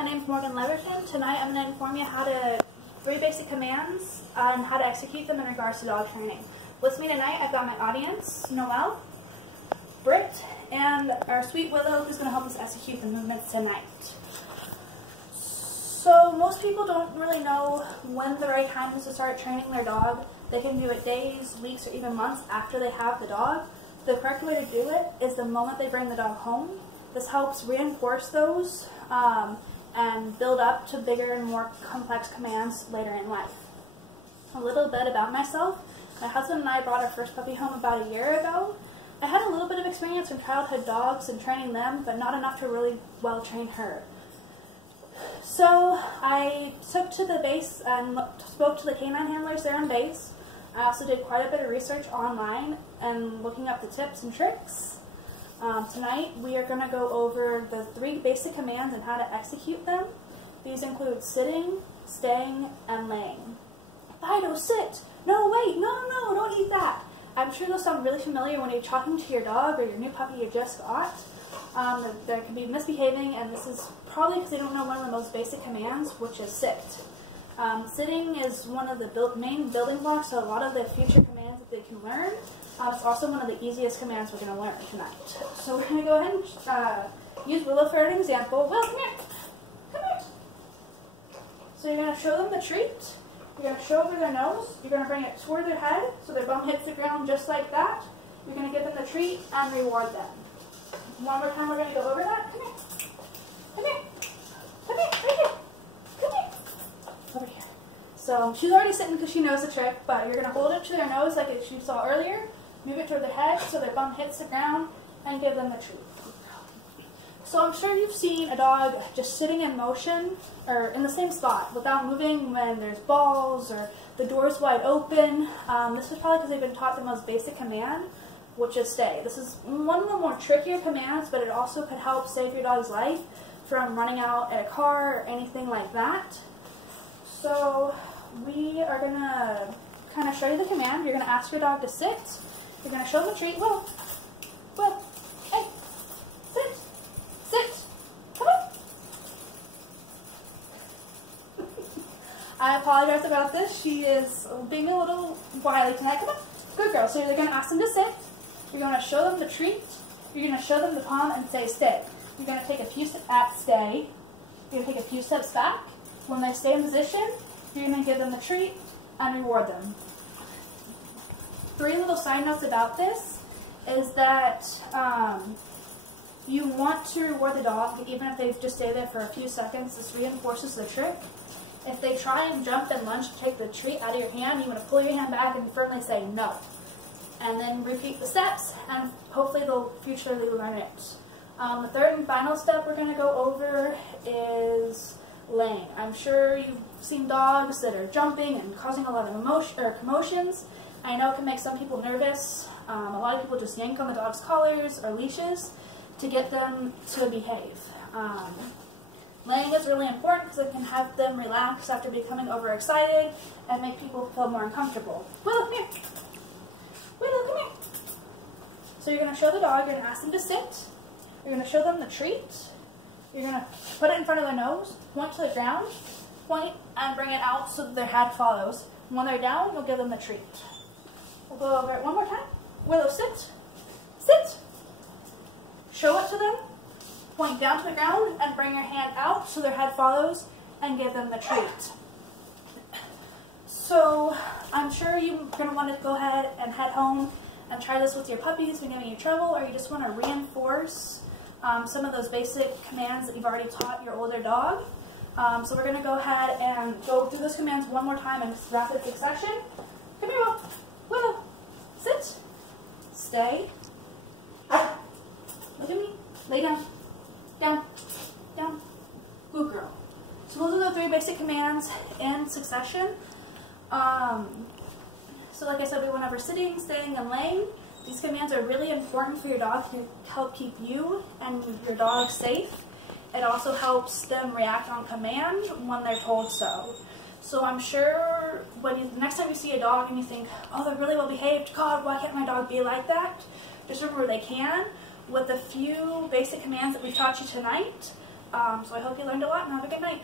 my name is Morgan Leverton. Tonight I'm going to inform you how to 3 basic commands and how to execute them in regards to dog training. With me tonight I've got my audience, Noelle, Britt, and our sweet Willow, who's going to help us execute the movements tonight. So most people don't really know when the right time is to start training their dog. They can do it days, weeks, or even months after they have the dog. The correct way to do it is the moment they bring the dog home. This helps reinforce those and build up to bigger and more complex commands later in life. A little bit about myself. My husband and I brought our first puppy home about a year ago. I had a little bit of experience in childhood dogs and training them, but not enough to really well train her. So I took to the base and spoke to the canine handlers there on base. I also did quite a bit of research online and looking up the tips and tricks. Tonight we are going to go over the 3 basic commands and how to execute them. These include sitting, staying, and laying. Fido, sit! No, wait, no, don't eat that! I'm sure those sound really familiar when you're talking to your dog or your new puppy you just got. They can be misbehaving, and this is probably because they don't know one of the most basic commands, which is sit. Sitting is one of the main building blocks of a lot of the future commands that they can learn. It's also one of the easiest commands we're going to learn tonight. So we're going to go ahead and use Willow for an example. Will, come here. Come here. So you're going to show them the treat. You're going to show over their nose. You're going to bring it toward their head so their bum hits the ground just like that. You're going to give them the treat and reward them. One more time we're going to go over that. Come here. Come here. Come here. Right here. Come here. Over here. So she's already sitting because she knows the trick, but you're going to hold it to their nose like you saw earlier. Move it toward their head so their bum hits the ground and give them the treat. So I'm sure you've seen a dog just sitting in motion or in the same spot without moving when there's balls or the door's wide open. This is probably because they've been taught the most basic command, which is stay. This is one of the more trickier commands, but it also could help save your dog's life from running out at a car or anything like that. So we are going to kind of show you the command. You're going to ask your dog to sit. You're going to show them the treat. Will, hey, sit, sit, come on. I apologize about this. She is being a little wily tonight. Come on, good girl. So you're going to ask them to sit. You're going to show them the treat. You're going to show them the palm and say stay. You're going to take a few steps at stay. You're going to take a few steps back. When they stay in position, you're going to give them the treat and reward them. 3 little side notes about this is that you want to reward the dog even if they just stay there for a few seconds. This reinforces the trick. If they try and jump and lunge to take the treat out of your hand, you want to pull your hand back and firmly say no. And then repeat the steps, and hopefully they'll futurely learn it. The 3rd and final step we're going to go over is laying. I'm sure you've seen dogs that are jumping and causing a lot of commotions. I know it can make some people nervous. A lot of people just yank on the dog's collars or leashes to get them to behave. Laying is really important because it can have them relax after becoming overexcited and make people feel more uncomfortable. Willow, come here. Willow, come here. So you're going to show the dog, you're going to ask them to sit. You're going to show them the treat. You're going to put it in front of their nose, point to the ground, point and bring it out so that their head follows. When they're down, you'll give them the treat. We'll go over it one more time. Willow, sit. Sit. Show it to them. Point down to the ground and bring your hand out so their head follows and give them the treat. So I'm sure you're going to want to go ahead and head home and try this with your puppies if you're giving you trouble, or you just want to reinforce some of those basic commands that you've already taught your older dog. So we're going to go ahead and go through those commands one more time in rapid succession. Come here, Will. Willow, sit, stay, look at me, lay down, down, down, good girl. So those are the 3 basic commands in succession. So like I said, we went over sitting, staying, and laying. These commands are really important for your dog to help keep you and your dog safe. It also helps them react on command when they're told so. So I'm sure when the next time you see a dog and you think, oh, they're really well behaved, God, why can't my dog be like that? Just remember they can. With a few basic commands that we've taught you tonight, So I hope you learned a lot and have a good night.